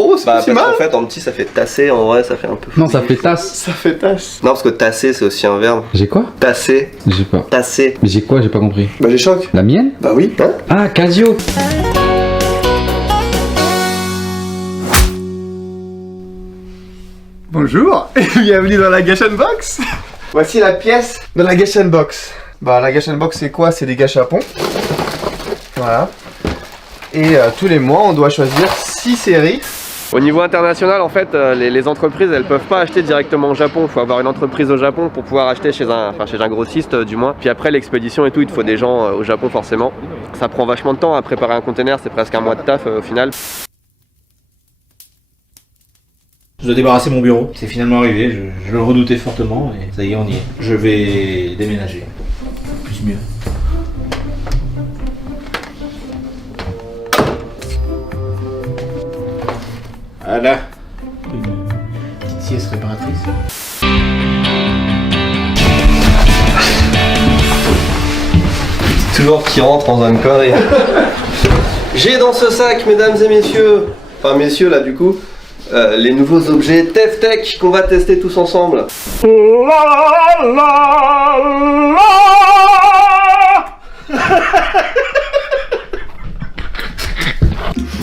bon, c'est pas si mal. En fait, en petit, ça fait tasser, en vrai, ça fait un peu... Non, ça fait tasse. Ça fait tasse. Non, parce que tasser, c'est aussi un verbe. J'ai quoi? Tasser. J'ai pas. Tasser. Mais j'ai quoi? J'ai pas compris. Bah, les chocs. La mienne? Bah oui. Hein? Ah, Casio. Bonjour et bienvenue dans la Gâche Box. Voici la pièce de la Gâche Box. Bah, la Gâche Box, c'est quoi? C'est des gâchapons. Voilà. Et tous les mois, on doit choisir 6 séries. Au niveau international, en fait, les entreprises, elles peuvent pas acheter directement au Japon. Il faut avoir une entreprise au Japon pour pouvoir acheter chez un grossiste, du moins. Puis après, l'expédition et tout, il te faut des gens au Japon, forcément. Ça prend vachement de temps à préparer un container, c'est presque un mois de taf au final. Je dois débarrasser mon bureau. C'est finalement arrivé, je le redoutais fortement et ça y est, on y est. Je vais déménager. Plus mieux. Voilà. Une petite sieste réparatrice. Toujours qui rentre dans un carré. J'ai dans ce sac, mesdames et messieurs, enfin messieurs là du coup, les nouveaux objets TefTech qu'on va tester tous ensemble.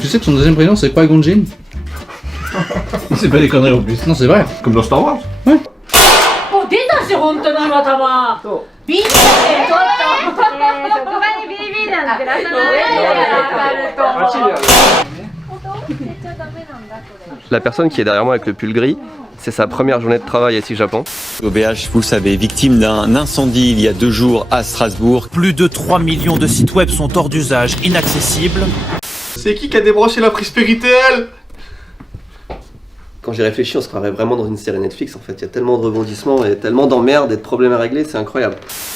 Tu sais que son deuxième prénom c'est pas Gonjin? C'est pas des conneries en plus. Non, c'est vrai. Comme dans Star Wars. Ouais. もう出たし本当に今たまビビってちょっと職場にビビなんてらさない。 La personne qui est derrière moi avec le pull gris, c'est sa première journée de travail ici au Japon. OBH, vous le savez, victime d'un incendie il y a 2 jours à Strasbourg. Plus de 3 millions de sites web sont hors d'usage, inaccessibles. C'est qui a débranché la prise Péritel? Quand j'y réfléchis, on se croirait vraiment dans une série Netflix en fait. Il y a tellement de rebondissements et tellement d'emmerdes et de problèmes à régler, c'est incroyable.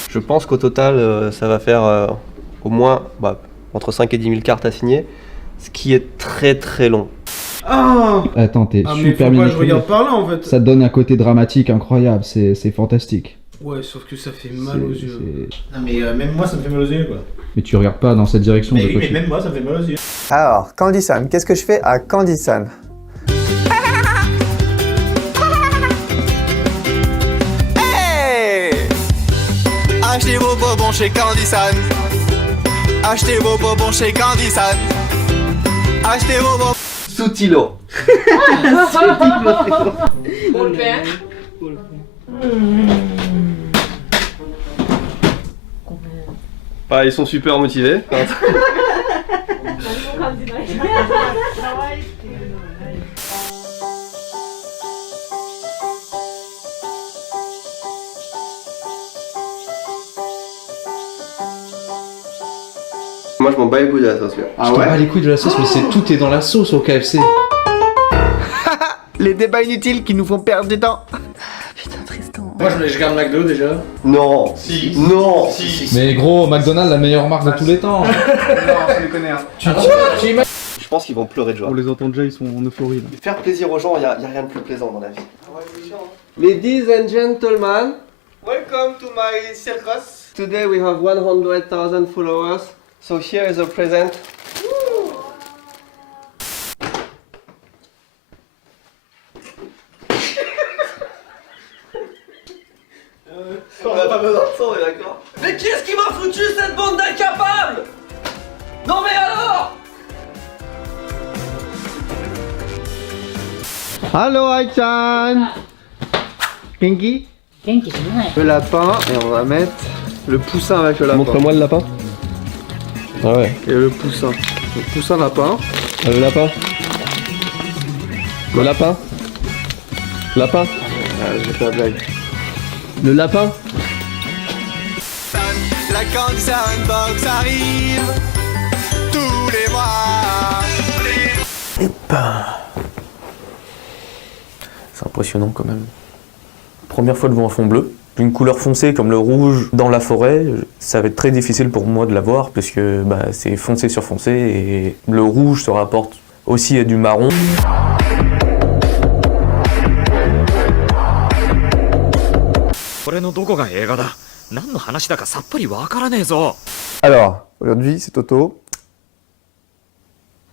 Je pense qu'au total, ça va faire au moins entre 5 et 10 000 cartes à signer, ce qui est très très long. Ah. Attends, t'es super bien écrit. Je regarde par là en fait. Ça te donne un côté dramatique incroyable, c'est fantastique. Ouais, sauf que ça fait mal aux yeux. Non mais même moi ça me fait mal aux yeux quoi. Mais tu regardes pas dans cette direction. Mais de oui, quoi mais tu- même moi ça me fait mal aux yeux. Alors, Candy-san, qu'est-ce que je fais à Candy-san? Hey! Achetez vos bonbons chez Candy-san. Achetez vos bonbons chez Candy-san. Achetez vos bonbons. Soutilo. Ah, ils sont super motivés. Moi je m'en bats les couilles de la sauce. Je t'en bats les couilles de la sauce, mais tout est dans la sauce au KFC. Les débats inutiles qui nous font perdre du temps. Moi je garde McDo déjà. Non. Si. Non. Si. Mais gros, McDonald's, la meilleure marque de tous les temps. Non, je les connais. Je pense qu'ils vont pleurer de joie. On les entend déjà, ils sont en euphorie là. Faire plaisir aux gens, y a rien de plus plaisant dans la vie. Ladies and gentlemen, welcome to my circus. Today we have 100,000 followers. So here is a present. On a pas besoin de ça, on est d'accord. Mais qui est-ce qui m'a foutu cette bande d'incapables? Non mais alors? Hello, Aïchan. Kinky? 元気じゃない。 Le lapin, et on va mettre le poussin avec le lapin. Montre-moi le lapin. Ah ouais. Et le poussin. Le poussin lapin. Ah, le lapin. Le lapin. Lapin. Ah, j'ai fait la blague. Le lapin. La Candy-san Box arrive tous les mois. C'est impressionnant quand même. Première fois devant un fond bleu. Une couleur foncée comme le rouge dans la forêt, ça va être très difficile pour moi de la voir puisque c'est foncé sur foncé et le rouge se rapporte aussi à du marron. Alors, aujourd'hui, c'est Toto.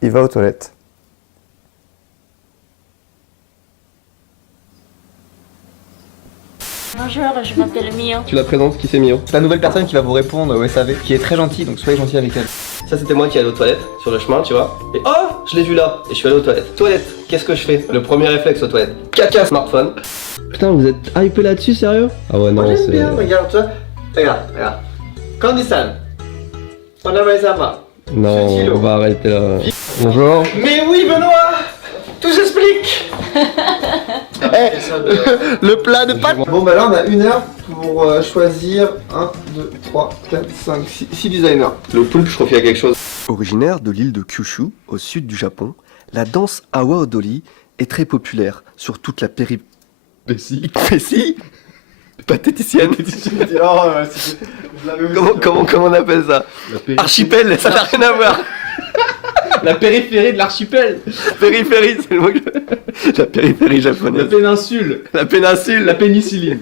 Il va aux toilettes. Bonjour, je m'appelle Mio. Tu la présentes, qui c'est Mio? C'est la nouvelle personne qui va vous répondre au SAV, qui est très gentille, donc soyez gentil avec elle. Ça c'était moi qui allais aux toilettes, sur le chemin, tu vois. Et oh, je l'ai vu là, et je suis allé aux toilettes. Toilettes, qu'est-ce que je fais? Le premier réflexe aux toilettes. Caca, smartphone. Putain, vous êtes hypé là-dessus, sérieux? Ah ouais, non, Moi, j'aime c'est... bien, regarde, tu vois. Regarde. Candy-san. On a ça va. Non, on va arrêter là. Bonjour. Mais oui, Benoît! Tout s'explique! Le plat de pâtes! Bon, bah là, on a 1 heure pour choisir 1, 2, 3, 4, 5, 6 designers. Le poulpe, je confie à quelque chose. Originaire de l'île de Kyushu, au sud du Japon, la danse Awa Odori est très populaire sur toute la périphérie. Pathéticienne. Comment on appelle ça? Archipel, ça n'a rien à voir. La périphérie de l'archipel. Périphérie, c'est le mot que... La périphérie japonaise. La péninsule. La péninsule. La pénicilline.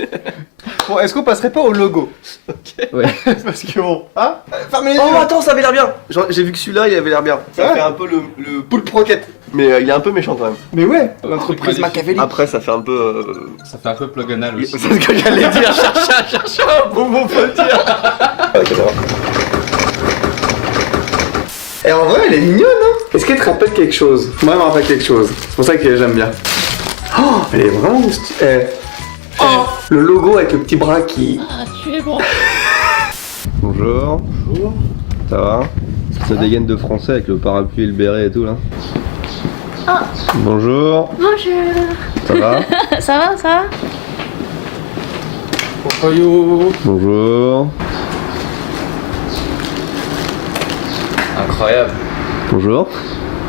Bon, est-ce qu'on passerait pas au logo? Ok. Ouais. Parce que bon. Hein? Fermez les yeux! Oh, attends, ça avait l'air bien. J'ai vu que celui-là, il avait l'air bien. Ça Ouais. fait un peu le poulpe rocket. Mais il est un peu méchant quand même. Mais ouais! L'entreprise machiavélique. Après, ça fait un peu... Ça fait un peu plugonal C'est aussi. ce que j'allais dire, chercher un bon mot pour le dire. Et en vrai, elle est mignonne, hein? Est-ce qu'elle te rappelle quelque chose? Moi, elle me rappelle quelque chose. C'est pour ça que j'aime bien. Oh, elle est vraiment... le logo avec le petit bras qui... Ah, tu es bon. Bonjour. Bonjour. Ça va? Ça dégaine de français avec le parapluie et le béret et tout là. Ah. Bonjour. Bonjour. Ça va? Ça va, ça va? Bonjour. Incroyable. Bonjour.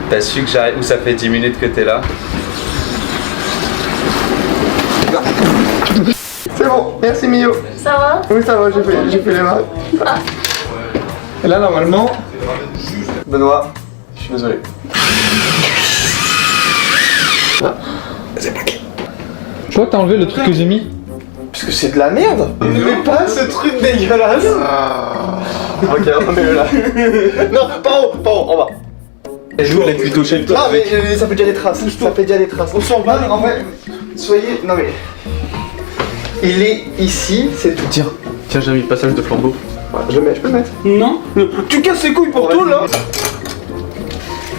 T'as su que j'arrive où ça fait 10 minutes que t'es là? C'est bon, merci Mio. Ça va? Oui, ça va, j'ai fait les mains. Et là, normalement... Benoît, je suis désolé. Pourquoi t'as enlevé le truc que j'ai mis? Parce que c'est de la merde. Mais pas ce truc dégueulasse. Ok, on met le là. Non, pas haut, en bas. Joue avec plutôt chez toi. Non, mais ça fait déjà des traces. Ça fait déjà des traces. On s'en va. En fait, soyez... Non mais... Il est ici, c'est tout. Tiens, Tiens, j'ai mis le passage de flambeau. je peux le mettre. Non. Tu casses les couilles pour tout là.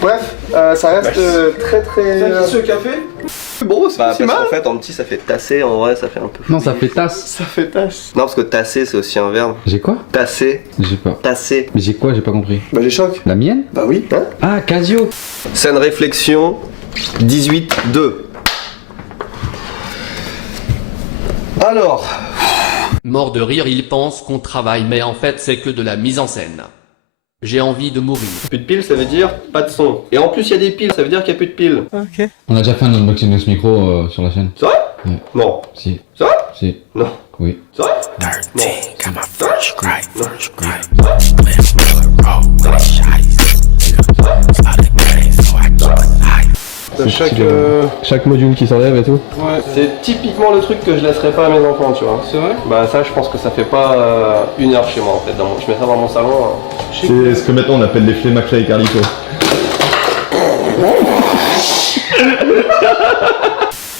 Bref, ça reste très très... Ce café? Bon, c'est Bah, pas si parce mal. qu'en fait, en petit, ça fait tasser, en vrai, ça fait un peu. Non, ça fait tasse. Ça fait tasse. Non, parce que tasser, c'est aussi un verbe. J'ai quoi? Tasser, J'ai pas. tasser. Mais j'ai quoi? J'ai pas compris. Bah j'ai choc. La mienne? Bah oui. Hein? Ah, Casio. Scène réflexion 18-2. Alors, Mort de rire, il pense qu'on travaille, mais en fait c'est que de la mise en scène. J'ai envie de mourir. plus de piles, ça veut dire pas de son. Et en plus, il y a des piles, ça veut dire qu'il n'y a plus de piles. On a déjà fait un unboxing de ce micro sur la chaîne. C'est vrai? Ouais. Non. Si. C'est vrai? Si. Non. Oui. C'est vrai? Non. Chaque module qui s'enlève et tout. Ouais. C'est typiquement le truc que je laisserai pas à mes enfants, tu vois. C'est vrai? Bah ça, je pense que ça fait pas 1 heure chez moi en fait. Je mets ça dans mon salon. C'est ce que maintenant on appelle des flemmacs et Carlito.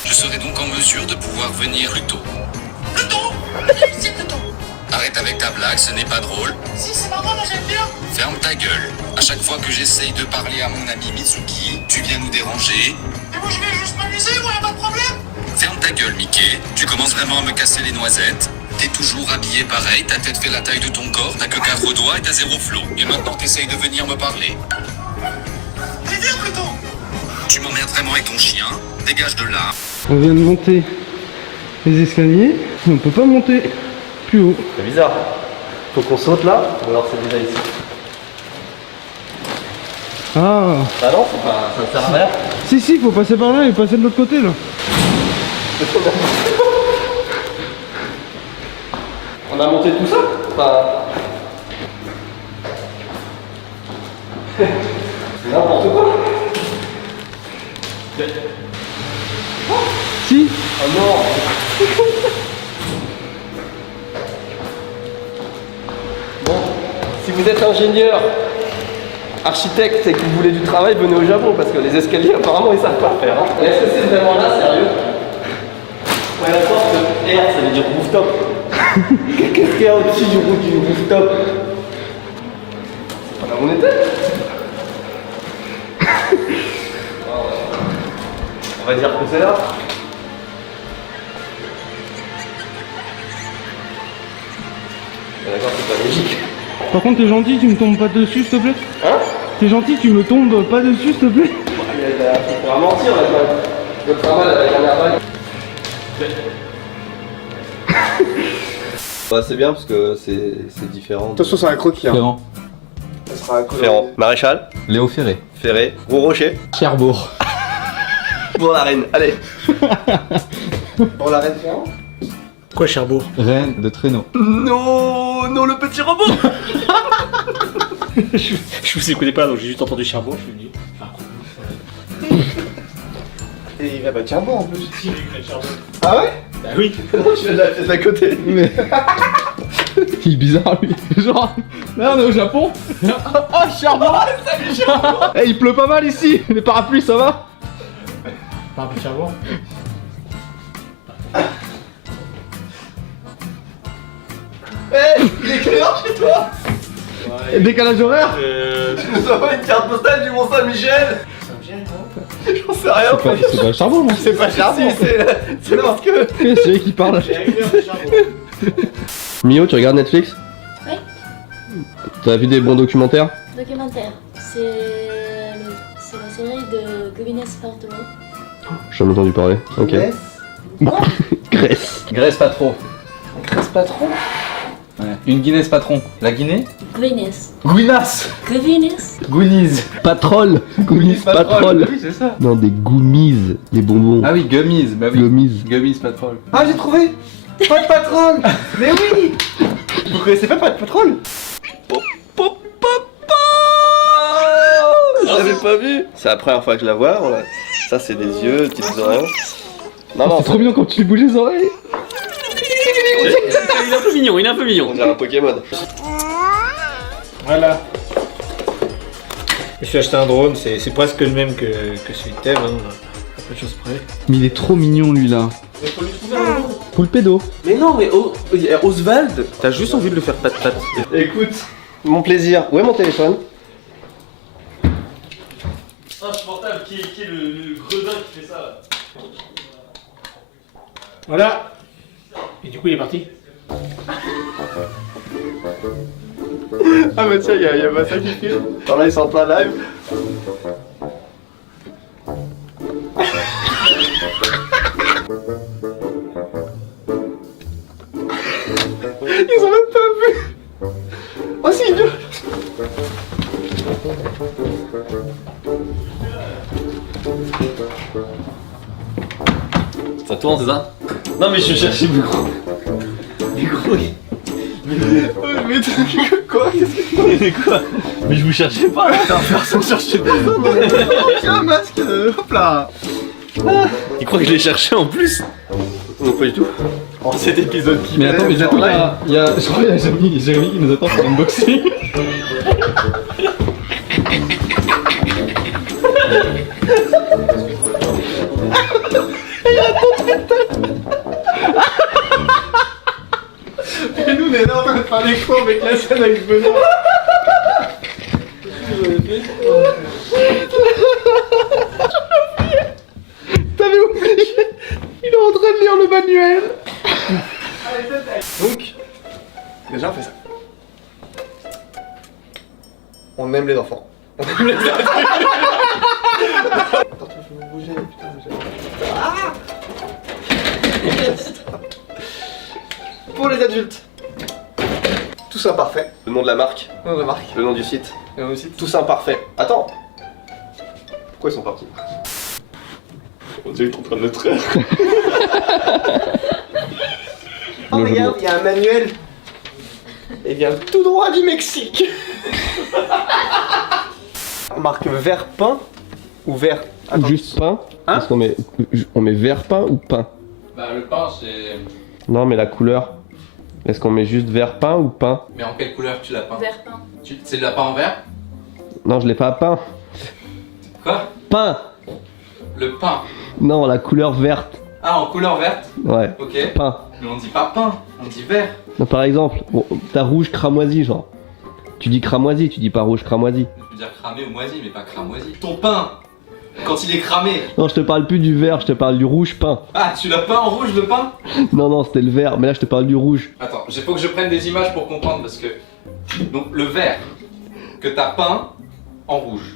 Je serai donc en mesure de pouvoir venir plus tôt. Plus tôt? C'est plus tôt. Arrête avec ta blague, ce n'est pas drôle. Si, c'est marrant, moi j'aime bien. Ferme ta gueule. À chaque fois que j'essaye de parler à mon ami Mitsuki, tu viens nous déranger. Mais moi je vais juste m'amuser, moi y'a pas de problème. Ferme ta gueule, Mickey. Tu commences vraiment à me casser les noisettes. T'es toujours habillé pareil, ta tête fait la taille de ton corps, t'as que 4 doigts et t'as 0 flow. Et maintenant t'essayes de venir me parler. Mais viens plutôt. Tu m'emmerdes vraiment avec ton chien. Dégage de là. On vient de monter les escaliers. On peut pas monter plus haut. C'est bizarre. Faut qu'on saute là, ou alors c'est déjà ici. Ah. Bah non, c'est pas, ça ne sert à rien. Si, faut passer par là et passer de l'autre côté là. On a monté tout ça? Enfin... C'est n'importe quoi. Si. Oh non. Bon, si vous êtes ingénieur, architecte et que vous voulez du travail, venez au Japon parce que les escaliers apparemment ils savent pas faire. Hein. Est-ce que c'est vraiment là, sérieux? Ouais, la porte R, ça veut dire ouvre rooftop. Qu'est-ce qu'il y a au-dessus du rooftop? C'est pas là où on était. On va dire que c'est là. D'accord, c'est pas logique. Par contre, t'es gentil, tu me tombes pas dessus, s'il te plaît? Hein? T'es gentil, tu me tombes pas dessus, s'il te plaît? Il faudra mentir là, je vais faire mal à la dernière balle. Bah, c'est bien parce que c'est différent. De toute façon, c'est un croquis. Hein. Ferrand. Ça sera un coloré. Ferrand. Maréchal. Léo Ferré. Ferré. Gros Rocher. Cherbourg. Pour la reine. Allez. Pour la reine Ferrand. Quoi, Cherbourg? Rennes de Traîneau. Non, non, le petit robot. Je vous écoutais pas, donc j'ai juste entendu Cherbourg, je me dis. Et il va pas Cherbourg en plus. Ah ouais? Bah oui. Je viens de la pièce d'à côté. Mais. Il est bizarre lui. Genre. Là on est au Japon. Oh Cherbourg. Eh il pleut pas mal ici. Les parapluies ça va? Parapluie Cherbourg? Eh, il est quelle heure chez toi? Et décalage horaire? Tu nous envoies une carte postale du Mont-Saint-Michel? J'en sais rien. C'est pas Cherbourg non? C'est pas Cherbourg. C'est parce que. C'est lui qui parle. Mio, tu regardes Netflix? Oui. T'as vu des bons documentaires? Documentaire. C'est la série de Gwyneth Paltrow. J'ai jamais entendu parler. Ok. Grèce. Grèce pas trop. Grèce patron. Ouais. Une Guinness patron. La Guinée? Gwyneth. Gouinas. Gwyneth. Goonies. Patrol. Goumis Patrol. Oui c'est ça. Non, des goumises. Des bonbons. Ah oui Gummies. Bah oui. Gummies. Gummies Patrol. Ah, j'ai trouvé. Pas de patron. Mais oui. Vous connaissez pas de patron? J'avais pas vu. C'est la première fois que je la vois. Ça, c'est des yeux, petites oreilles. Non, non, C'est trop mignon quand tu lui bouges les oreilles. Il est un peu mignon, il est un peu mignon. On dirait un Pokémon. Voilà. Je suis acheté un drone, c'est presque le même que celui de Thèbes, hein, à peu de choses près. Mais il est trop mignon lui là. Mais faut lui trouver un nom. Poulpédo. Mais non, mais Oswald, t'as juste envie de le faire pat-pat. Écoute, mon plaisir. Où est mon téléphone? Insupportable, qui est le gredin qui fait ça là? Voilà. Et du coup il est parti. Ah bah tiens, y'a pas ça qui filme. Alors là, ils sont en plein live. Ils ont même pas vu. Oh c'est dur. Ça tourne, c'est ça? Non, mais je cherchais du gros. Du gros. Mais quoi? Qu'est-ce que Mais quoi? Mais je vous cherchais pas là. personne cherchait des hommes? Tiens un masque. Hop là. Tu crois que je l'ai cherché en plus? Non, pas du tout. Oh cet épisode qui Mais attends, mais j'attends, il y a. Je crois qu'il y a Jérémy qui nous attend pour l'unboxing. Et nous on est là en train de faire des cours avec la scène avec Benoît. T'avais oublié. Il est en train de lire le manuel. Donc, déjà on fait ça. On aime les enfants. On aime les adultes. Attends, je vais me bouger, putain. Ah pour les adultes. Tous imparfaits. Le nom de la marque, On remarque. le nom du site. Et on aussi. Tous imparfaits. Attends. Pourquoi ils sont partis? On dirait qu'ils sont en train de le traire. Oh regarde, il y a un manuel. Il vient tout droit du Mexique. On marque vert peint ou vert. Ou juste pain. Est-ce qu'on met, vert pain ou pain? Bah le pain c'est. Non, mais la couleur. Est-ce qu'on met juste vert pain ou pain? Mais en quelle couleur tu l'as peint? Vert peint. C'est de la peint en vert? Non, je l'ai pas peint. Quoi? Pain. Le pain. Non, la couleur verte. Ah, en couleur verte. Ouais. Ok. Peint. Mais on dit pas peint, on dit vert. Non, par exemple, bon, t'as rouge cramoisi, genre. Tu dis cramoisi, tu dis pas rouge cramoisi. Je veux dire cramé ou moisi, mais pas cramoisi. Ton pain, quand il est cramé. Non, je te parle plus du vert, je te parle du rouge peint. Ah, tu l'as peint en rouge le pain? Non, c'était le vert, mais là je te parle du rouge. Attends, il faut que je prenne des images pour comprendre parce que. Donc le vert que t'as peint en rouge.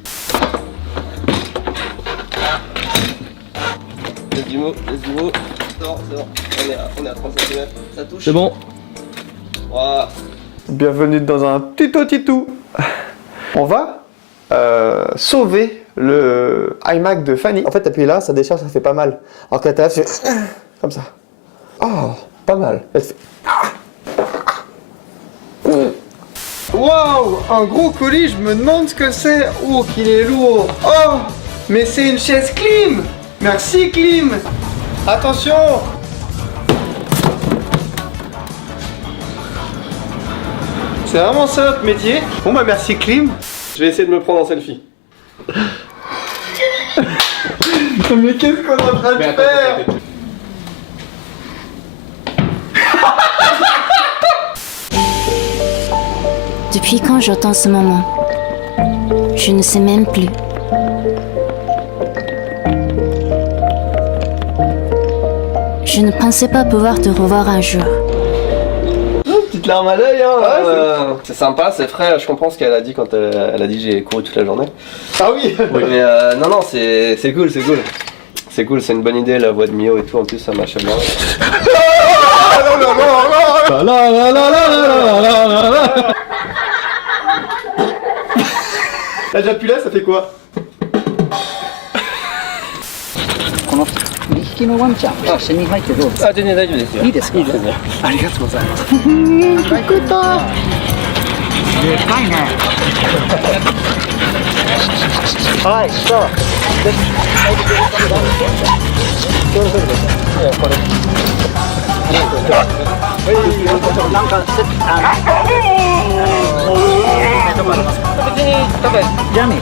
Laisse du mot. C'est bon, on est à 30 cm, ça touche. C'est bon. Voilà. Bienvenue dans un tuto. On va sauver le iMac de Fanny. En fait, t'appuies là, ça décharge, ça fait pas mal. Alors que là, t'as fait comme ça. Oh, pas mal. Elle fait... Waouh, un gros colis, je me demande ce que c'est. Oh, qu'il est lourd. Oh, mais c'est une chaise Klim. Merci Klim. Attention. C'est vraiment ça notre métier. Bon bah merci Klim. Je vais essayer de me prendre en selfie. Mais qu'est-ce qu'on est en train de faire? Depuis quand j'attends ce moment? Je ne sais même plus. Je ne pensais pas pouvoir te revoir un jour. Petite larme à l'œil, hein. C'est sympa, c'est frais. Je comprends ce qu'elle a dit quand elle a dit j'ai couru toute la journée. Ah oui. Oui, mais non, c'est cool, c'est cool. C'est cool, c'est une bonne idée, la voix de Mio et tout. En plus, ça marche bien. Là, j'appuie là, ça fait quoi?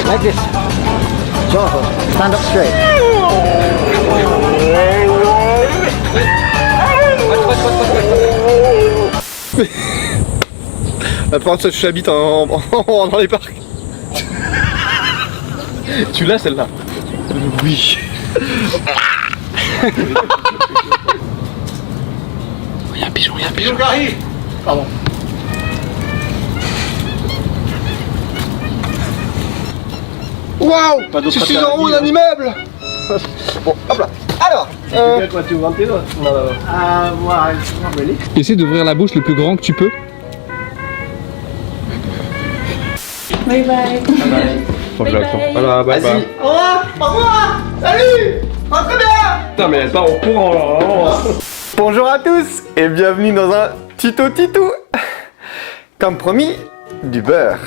Like this. Stand up straight. La première fois que j'habite dans les parcs. Tu l'as celle-là? Oui. Il y a un pigeon, qui arrive. Pardon. Waouh! Je suis en haut d'un immeuble! Bon, hop là! Alors! Essaie d'ouvrir la bouche le plus grand que tu peux. Bye bye. Voilà, bye bye. Au revoir! Au revoir! Salut! Rentrez bien! Putain, mais elle part en courant là. Bonjour à tous et bienvenue dans un tuto. Comme promis, du beurre.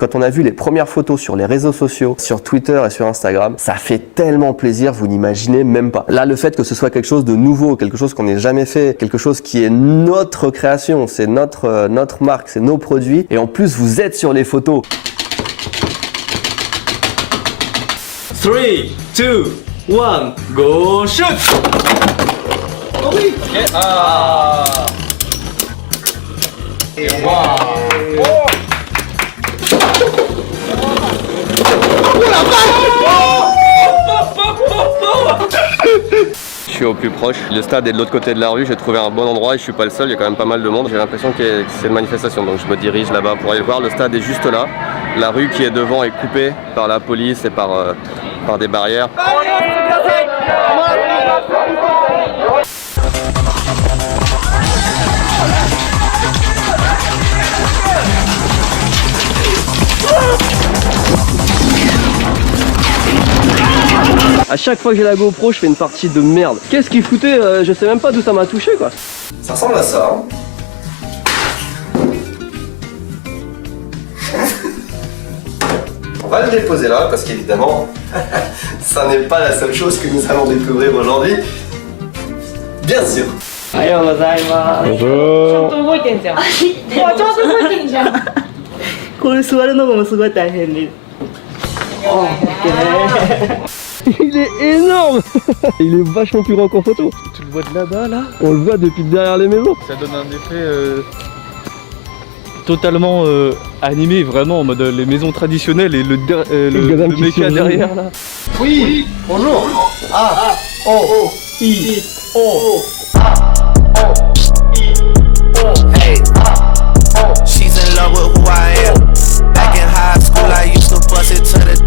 Quand on a vu les premières photos sur les réseaux sociaux, sur Twitter et sur Instagram, ça fait tellement plaisir, vous n'imaginez même pas. Là, le fait que ce soit quelque chose de nouveau, quelque chose qu'on n'ait jamais fait, quelque chose qui est notre création, c'est notre marque, c'est nos produits, et en plus vous êtes sur les photos. 3, 2, 1, go shoot! Oh oui! Okay. Ah! Et wow! Oh! Je suis au plus proche, le stade est de l'autre côté de la rue, j'ai trouvé un bon endroit et je suis pas le seul, il y a quand même pas mal de monde. J'ai l'impression que c'est une manifestation, donc je me dirige là-bas pour aller le voir. Le stade est juste là, la rue qui est devant est coupée par la police et par des barrières. À chaque fois que j'ai la GoPro, je fais une partie de merde. Qu'est-ce qu'il foutait? Je sais même pas d'où ça m'a touché quoi. Ça ressemble à ça. On va le déposer là parce qu'évidemment, ça n'est pas la seule chose que nous allons découvrir aujourd'hui. Bien sûr. Bonjour. 動いてんじゃん。ちゃんと動いてんじゃん。これ座るのもすごい大変で。Il est énorme. Il est vachement plus grand qu'en photo. Tu le vois de là-bas, là? On le voit depuis derrière les maisons. Ça donne un effet totalement animé, vraiment en mode les maisons traditionnelles et le méca derrière là. Oui, bonjour. A, O, I, O. She's in love with who I am. Back in high school, I used to bust it to the.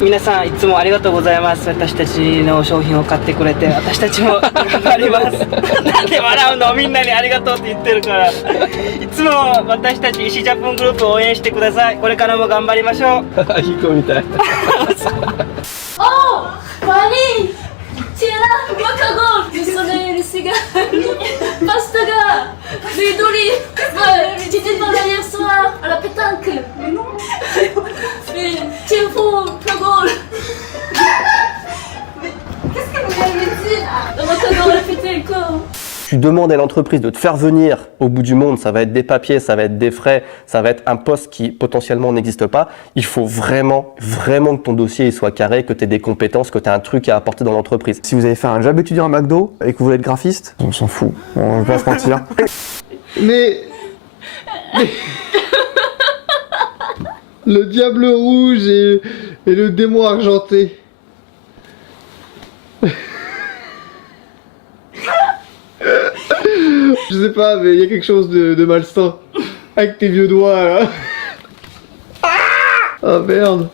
皆さんいつもありがとうございます。私たちの商品を買ってくれて、私たちも頑張ります。なんで笑うの？みんなにありがとうって言ってるから。いつも私たち石ジャポングループを応援してください。これからも頑張りましょう。いい子みたい。Oh, Fanny, tiens là, macaron, le soleil, le cigare, pastaga, les dolis. J'étais dans hier soir à la pétanque. Mais non. Mais tiens, faux, plagol. Mais qu'est-ce que vous avez dit là? Le macaron, la pétanque. Tu demandes à l'entreprise de te faire venir au bout du monde, ça va être des papiers, ça va être des frais, ça va être un poste qui potentiellement n'existe pas. Il faut vraiment que ton dossier soit carré, que tu aies des compétences, que tu aies un truc à apporter dans l'entreprise. Si vous avez fait un job étudiant à McDo et que vous voulez être graphiste, on s'en fout, on va pas se mentir. Mais... Le diable rouge et le démon argenté. Je sais pas, mais il y a quelque chose de malsain. Avec tes vieux doigts là. Oh merde.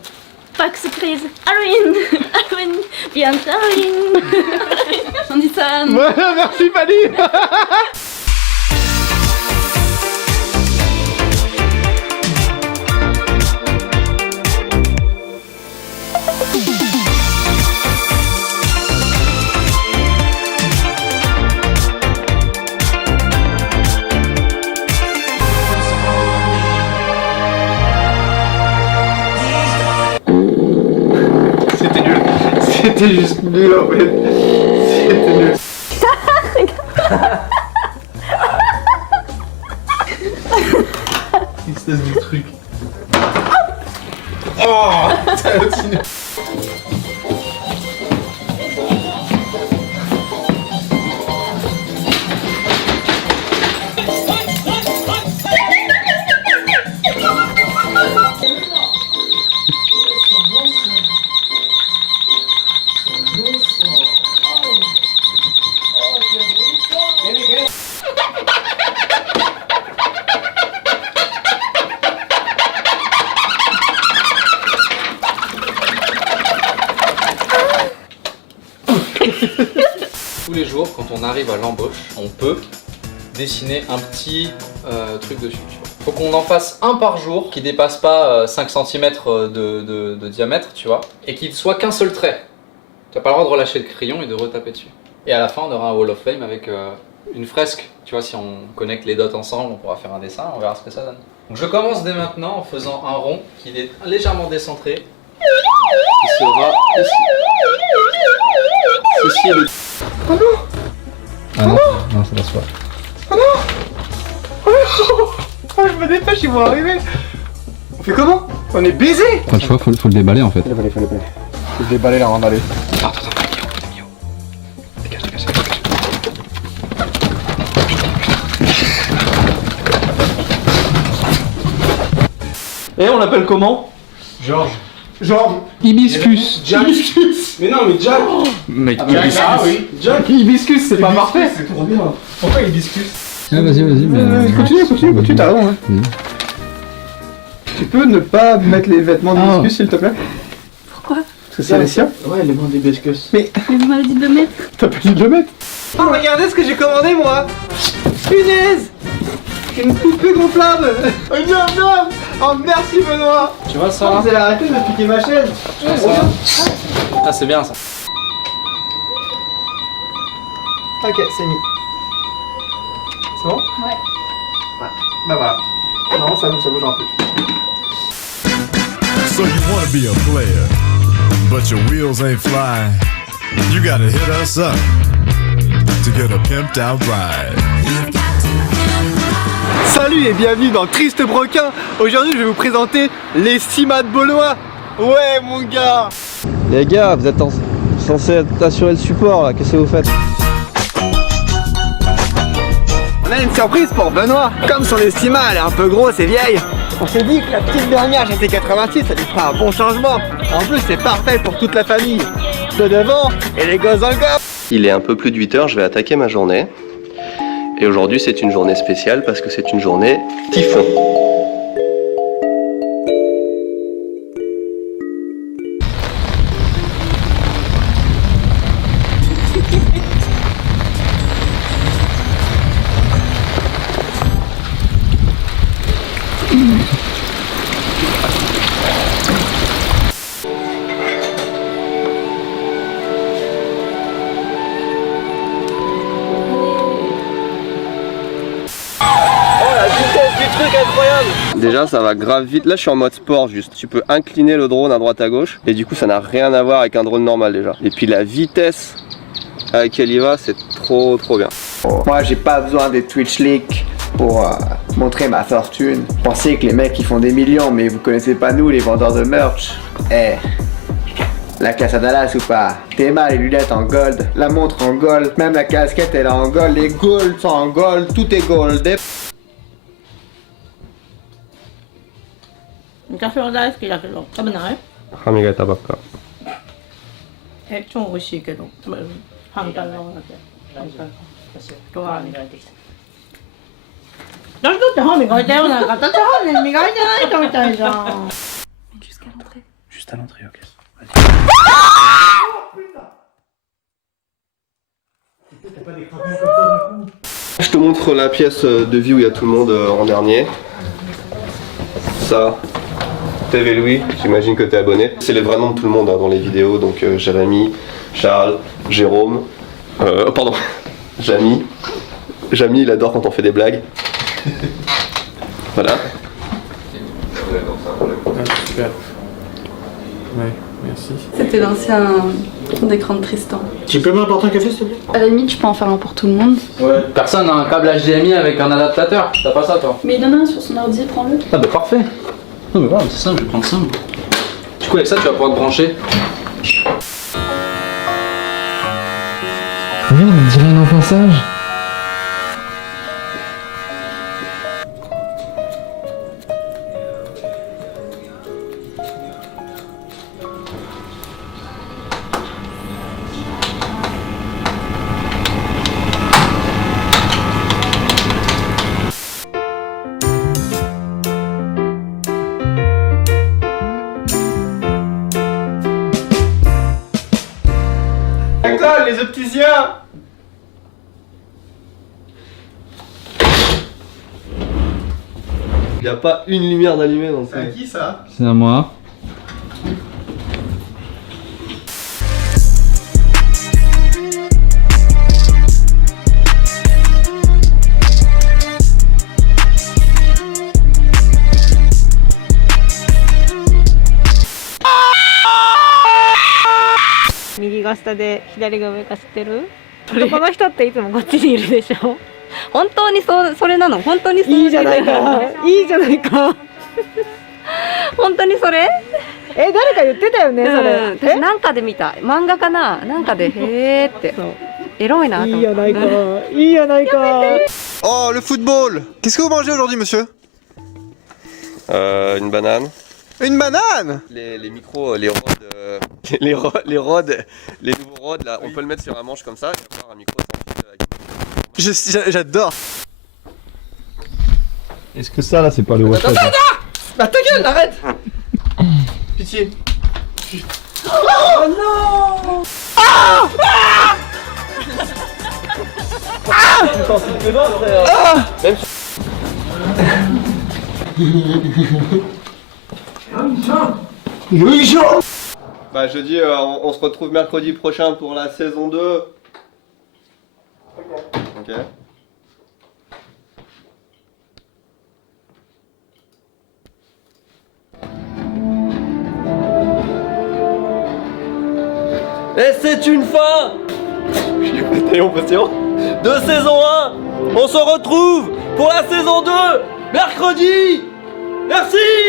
Pas que surprise. Halloween. Halloween. Bientôt Halloween. On dit ça. Ouais, merci Fanny. C'était juste nul en fait. C'était nul. Espèce de truc. Oh, c'est hallucinant. Tous les jours, quand on arrive à l'embauche, on peut dessiner un petit truc dessus. Tu vois. Faut qu'on en fasse un par jour qui dépasse pas 5 cm de diamètre, tu vois, et qu'il soit qu'un seul trait. Tu n'as pas le droit de relâcher le crayon et de retaper dessus. Et à la fin, on aura un Wall of Fame avec une fresque. Tu vois, si on connecte les dots ensemble, on pourra faire un dessin, on verra ce que ça donne. Donc je commence dès maintenant en faisant un rond qui est légèrement décentré, qui sera ici. Ceci est le... Oh non. Ah non, non, ça passe pas. Oh non. Oh, je me dépêche, ils vont arriver. On fait comment? On est baisés. Pas le choix, faut le déballer en fait. Faut le déballer là, avant d'aller. Attends, Et on l'appelle comment? Georges. Hibiscus. Jack. Mais non, mais Jack. Mais Jack, ah oui. Jack. Hibiscus, c'est pas parfait. C'est trop bien. Pourquoi hibiscus? Ah, vas-y, mais... Continue, t'as raison. Vas-y. Tu peux ne pas mettre les vêtements d'hibiscus s'il te plaît? Pourquoi? Parce que c'est les siens. Ouais, les bandes d'hibiscus. Mais Vous m'avez dit de le mettre. t'as pas dit de le mettre. Oh, regardez ce que j'ai commandé moi. Punaise. Une poupée gonflable. Énorme. Oh merci Benoît. Tu vois ça? Vous allez arrêter de piquer ma chaise. Tu vois ça? Ah, c'est bien ça. Ok, c'est mis. C'est bon? Ouais. Bah voilà. Non, ça bouge un peu. So you wanna be a player, but your wheels ain't flying. You gotta hit us up. to get a pimped out ride. Salut et bienvenue dans Triste Broquin. Aujourd'hui je vais vous présenter les Cimades Baulois. Ouais mon gars. Les gars, vous êtes censés assurer le support là, qu'est-ce que vous faites? On a une surprise pour Benoît. Comme son estima elle est un peu grosse et vieille, on s'est dit que la petite dernière GT86 ça lui fera un bon changement. En plus c'est parfait pour toute la famille. De devant et les gosses dans le coffre. Il est un peu plus de 8 heures, je vais attaquer ma journée. Et aujourd'hui c'est une journée spéciale parce que c'est une journée typhon. Déjà ça va grave vite, là je suis en mode sport juste, tu peux incliner le drone à droite à gauche et du coup ça n'a rien à voir avec un drone normal déjà. Et puis la vitesse à laquelle il va c'est trop bien. Moi j'ai pas besoin des Twitch leaks pour montrer ma fortune. Pensez que les mecs ils font des millions mais vous connaissez pas nous les vendeurs de merch. La classe à Dallas ou pas? Théma, les lunettes en gold, la montre en gold, même la casquette elle est en gold, les gold sont en gold, tout est gold. 昔は大好きだけど食べない？歯磨いたばっか。超美味しいけど食べる？反対側だけ。反対側。人が磨いてきた。誰だって歯磨いたよなんか私歯ね磨いてない人みたいじゃん。Juste à l'entrée, ok. Je te montre la pièce de vie où il y a tout le monde en dernier. Ça, TV Louis, j'imagine que t'es abonné. C'est les vrais noms de tout le monde hein, dans les vidéos, donc Jérémy, Charles, Jérôme, pardon, Jamy. Jamy il adore quand on fait des blagues. Voilà. Super. Ouais, merci. C'était l'ancien fond d'écran de Tristan. Tu peux m'apporter un café s'il te plaît? À la limite, je peux en faire un pour tout le monde. Ouais. Personne n'a un câble HDMI avec un adaptateur. T'as pas ça toi? Mais il en a un sur son ordi, prends-le. Ah bah parfait. Non mais voilà, c'est simple, je vais prendre ça. Du coup avec ça tu vas pouvoir te brancher. Regarde, on dirait un enfant sage. Les opticiens. Il n'y a pas une lumière d'allumée dans C'est à qui ça? C'est à moi.右が下で左が上か知ってる？男の人っていつもこっちにいるでしょ。本当にそれなの？本当にそういいじゃないか。いいじゃないか。本当にそれ？誰か言ってたよねそれ。私なんかで見た。漫画かな？なんかでへーって。エロいなと思って。いいやないか。いいやないか。Oh le football. Qu'est-ce que vous mangez aujourd'hui monsieur? Une banane. Une banane? Les micros, les rods, les rods, les nouveaux rods là, on peut le mettre sur un manche comme ça et avoir un micro sans fil avec. J'adore. Est-ce que ça là c'est pas le WhatsApp? Bah ta gueule, arrête. Pitié. Oh non. Ah Bah jeudi, on se retrouve mercredi prochain pour la saison 2. Ok. Et c'est une fin. Je suis pas en position. de saison 1. On se retrouve pour la saison 2 mercredi. Merci.